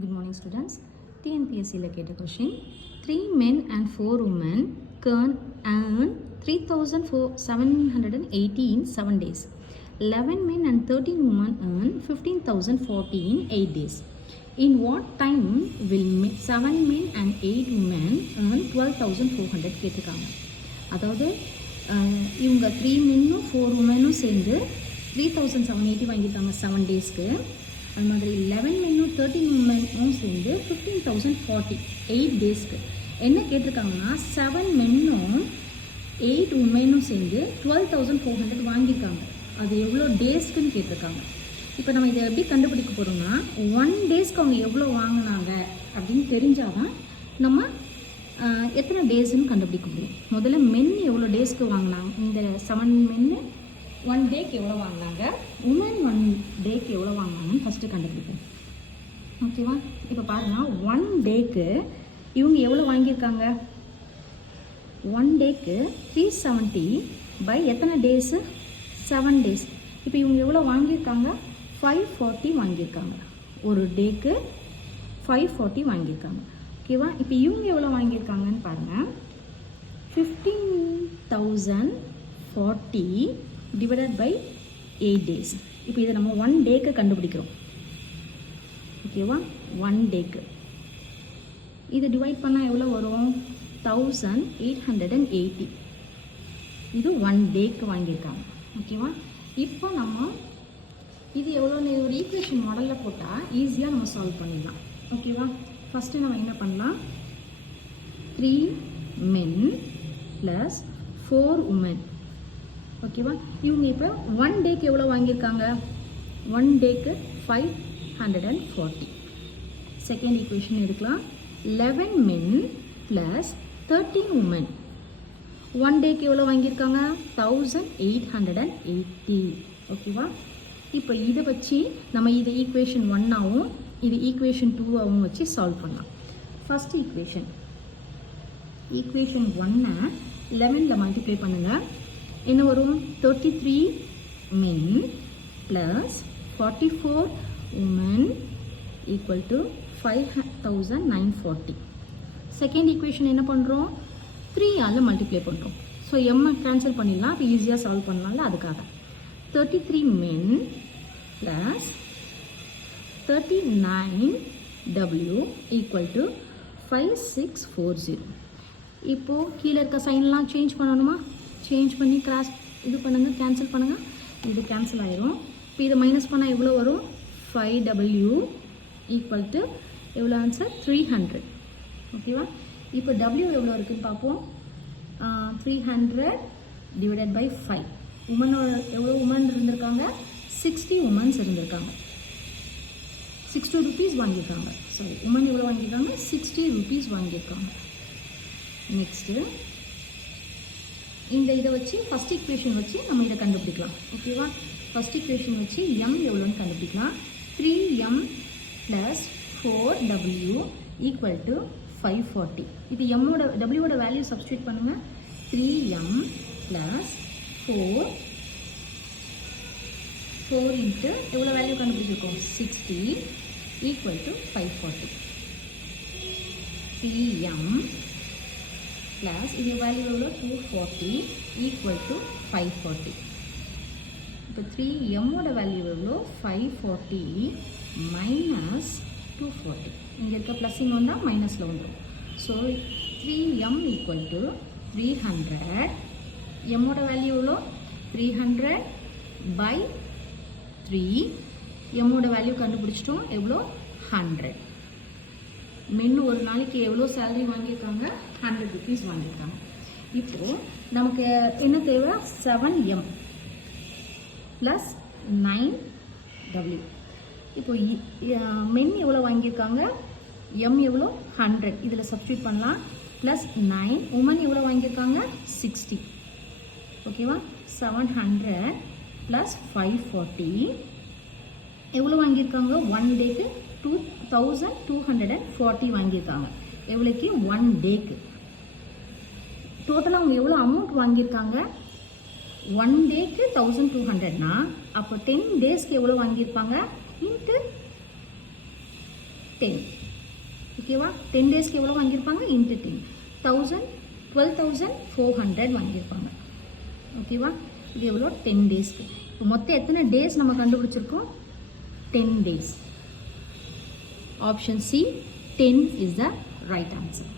Good morning students. TNPSC கேட்ட question. 3 men and 4 women can earn 3,780 in 7 days. 11 men and 13 women earn 15,040 in 8 days. In what time will 7 men and 8 women earn 12,400 கேட்டிருக்காங்க. அதாவது இவங்க 3 மென்னும் 4 உமனும் சேர்ந்து 3,780 வாங்கியிருக்காங்க 7 டேஸ்க்கு. அது மாதிரி 11 மென்னும் 13 உமனும் சேர்ந்து 15,040 8 டேஸ்க்கு. என்ன கேட்டிருக்காங்கன்னா 7 மென்னும் 8 உமனும் சேர்ந்து 12,400 வாங்கியிருக்காங்க. அது எவ்வளோ டேஸ்க்குன்னு கேட்டிருக்காங்க. இப்போ நம்ம இதை எப்படி கண்டுபிடிக்க போகிறோம்னா 1 டேஸ்க்கு அவங்க எவ்வளோ வாங்கினாங்க அப்படின்னு தெரிஞ்சால் தான் நம்ம எத்தனை டேஸ்ன்னு கண்டுபிடிக்க முடியும். முதல்ல மென் எவ்வளோ டேஸ்க்கு வாங்கினாங்க, இந்த 7 மென்னு 1 டேக்கு எவ்வளோ வாங்கினாங்க, உமன் 1 டேக்கு எவ்வளோ வாங்கினாங்கன்னு ஃபஸ்ட்டு கண்டுபிடிப்போம். ஓகேவா? இப்போ பாருங்கள் 1 டேக்கு இவங்க எவ்வளோ வாங்கியிருக்காங்க. 1 டேக்கு 370 பை எத்தனை டேஸு 7 டேஸ். இப்போ இவங்க எவ்வளோ வாங்கியிருக்காங்க 540 வாங்கியிருக்காங்க. ஒரு டேக்கு 540 வாங்கியிருக்காங்க. ஓகேவா? இப்போ இவங்க எவ்வளோ வாங்கியிருக்காங்கன்னு பாருங்கள். 15,040 டிவைடட் பை 8 டேஸ். இப்போ இதை நம்ம 1 டேக்கு கண்டுபிடிக்கிறோம். ஓகேவா? 1 டேக்கு இதை டிவைட் பண்ணால் எவ்வளோ வரும் 1880. இது 1 டேக்கு வாங்கியிருக்காங்க. ஓகேவா? இப்போ நம்ம இது எவ்வளோ ஒரு ஈக்குவேஷன் மாடலில் போட்டால் ஈஸியாக நம்ம சால்வ் பண்ணிடலாம். ஓகேவா? ஃபஸ்ட்டு நம்ம என்ன பண்ணலாம், 3 men ப்ளஸ் 4 women. ஓகேவா? இவங்க இப்போ 1 டேக்கு எவ்வளோ வாங்கியிருக்காங்க, 1 டேக்கு 540. செகண்ட் ஈக்குவேஷன் எடுக்கலாம். 11 men ப்ளஸ் 13 women. 1 டேக்கு எவ்வளோ வாங்கியிருக்காங்க 1880. ஓகேவா? இப்போ இதை வச்சு நம்ம இதை ஈக்குவேஷன் 1ஆகவும் இது ஈக்குவேஷன் 2ஆகவும் வச்சு சால்வ் பண்ணலாம். ஃபஸ்ட் ஈக்குவேஷன் 1 11ல் மல்டிப்ளை பண்ணுங்கள். என்ன வரும் 33 men plus 44 women equal to 5,940. Second equation என்ன பண்ணுறோம் 3ஆல் மல்டிப்ளை பண்ணுறோம். ஸோ எம்மை கேன்சல் பண்ணிடலாம். அப்போ ஈஸியாக சால்வ் பண்ணலாம்ல, அதுக்காக 33 men plus 39W equal to 5640. இப்போது கீழே இருக்க சைன்லாம் சேஞ்ச் பண்ணணுமா, சேஞ்ச் பண்ணி கிராஸ் இது பண்ணுங்கள், கேன்சல் பண்ணுங்கள். இது கேன்சல் ஆயிரும். இப்போ இதை மைனஸ் பண்ணால் எவ்வளோ வரும் 5W ஈக்குவல் டு எவ்வளோ ஆன்சர் 300. ஓகேவா? இப்போ W எவ்வளோ இருக்குதுன்னு பார்ப்போம். 300 டிவைடட் பை 5. உமனோட எவ்வளோ உமன் இருந்திருக்காங்க 60 உமன்ஸ் இருந்திருக்காங்க. 60 rupees வாங்கியிருக்காங்க. சாரி, உமன் எவ்வளோ வாங்கியிருக்காங்க 60 rupees வாங்கியிருக்காங்க. நெக்ஸ்ட்டு இந்த இதை வச்சு ஃபஸ்ட் ஈக்குவேஷன் வச்சு நம்ம இதை கண்டுபிடிக்கலாம். ஓகேவா? ஃபஸ்ட் ஈக்குவேஷன் வச்சு எம் எவ்வளோன்னு கண்டுபிடிக்கலாம். 3M plus 4W equal to 540. இது எம்மோட டபிள்யூவோட வேல்யூ சப்ஸ்டியூட் பண்ணுங்கள். 3M ப்ளஸ் 4 இன்ட்டு எவ்வளோ வேல்யூ கண்டுபிடிச்சிருக்கோம் 60 ஈக்குவல் டு 540. 3M ப்ளஸ் இது வேல்யூ எவ்வளோ 240 ஈக்குவல் டு 540. இப்போ 3Mோட வேல்யூ எவ்வளோ 540 மைனஸ் 240. இங்கே இருக்க ப்ளஸ் இங்கே வந்தால் மைனஸில் வந்துடும். So 3M equal to 300. எம்மோட வேல்யூ எவ்வளோ 300 பை 3. எம்மோட வேல்யூ கண்டுபிடிச்சிட்டோம் எவ்வளோ 100. மென்னு ஒரு நாளைக்கு எவ்வளோ சேலரி வாங்கியிருக்காங்க 100 rupees வாங்கியிருக்காங்க. இப்போது நமக்கு என்ன தேவை 7M ப்ளஸ் 9W. இப்போ மென் எவ்வளோ வாங்கியிருக்காங்க எம் எவ்வளோ 100, இதில் சப்ஸ்டியூட் பண்ணலாம். ப்ளஸ் 9 உமன் எவ்வளோ வாங்கியிருக்காங்க 60. ஓகேவா? 700 ப்ளஸ் 540 எவ்வளோ வாங்கியிருக்காங்க 1 டேக்கு 2,240 வாங்கியிருக்காங்க. எவ்வளோக்கு 1 டேக்கு. டோட்டலாக அவங்க எவ்வளோ அமௌண்ட் வாங்கியிருக்காங்க 1 டேக்கு 1200னா அப்போ 10 டேஸ்க்கு எவ்வளோ வாங்கியிருப்பாங்க இன்ட்டு 10. ஓகேவா? 10 டேஸ்க்கு எவ்வளோ வாங்கியிருப்பாங்க? இன்ட்டு 10. 12,400 வாங்கியிருப்பாங்க. ஓகேவா? இது எவ்வளோ? 10 டேஸ்க்கு. இப்போ மொத்தம் எத்தனை டேஸ் நம்ம கண்டுபிடிச்சிருக்கோம்? 10 days. Option C 10 is the right answer.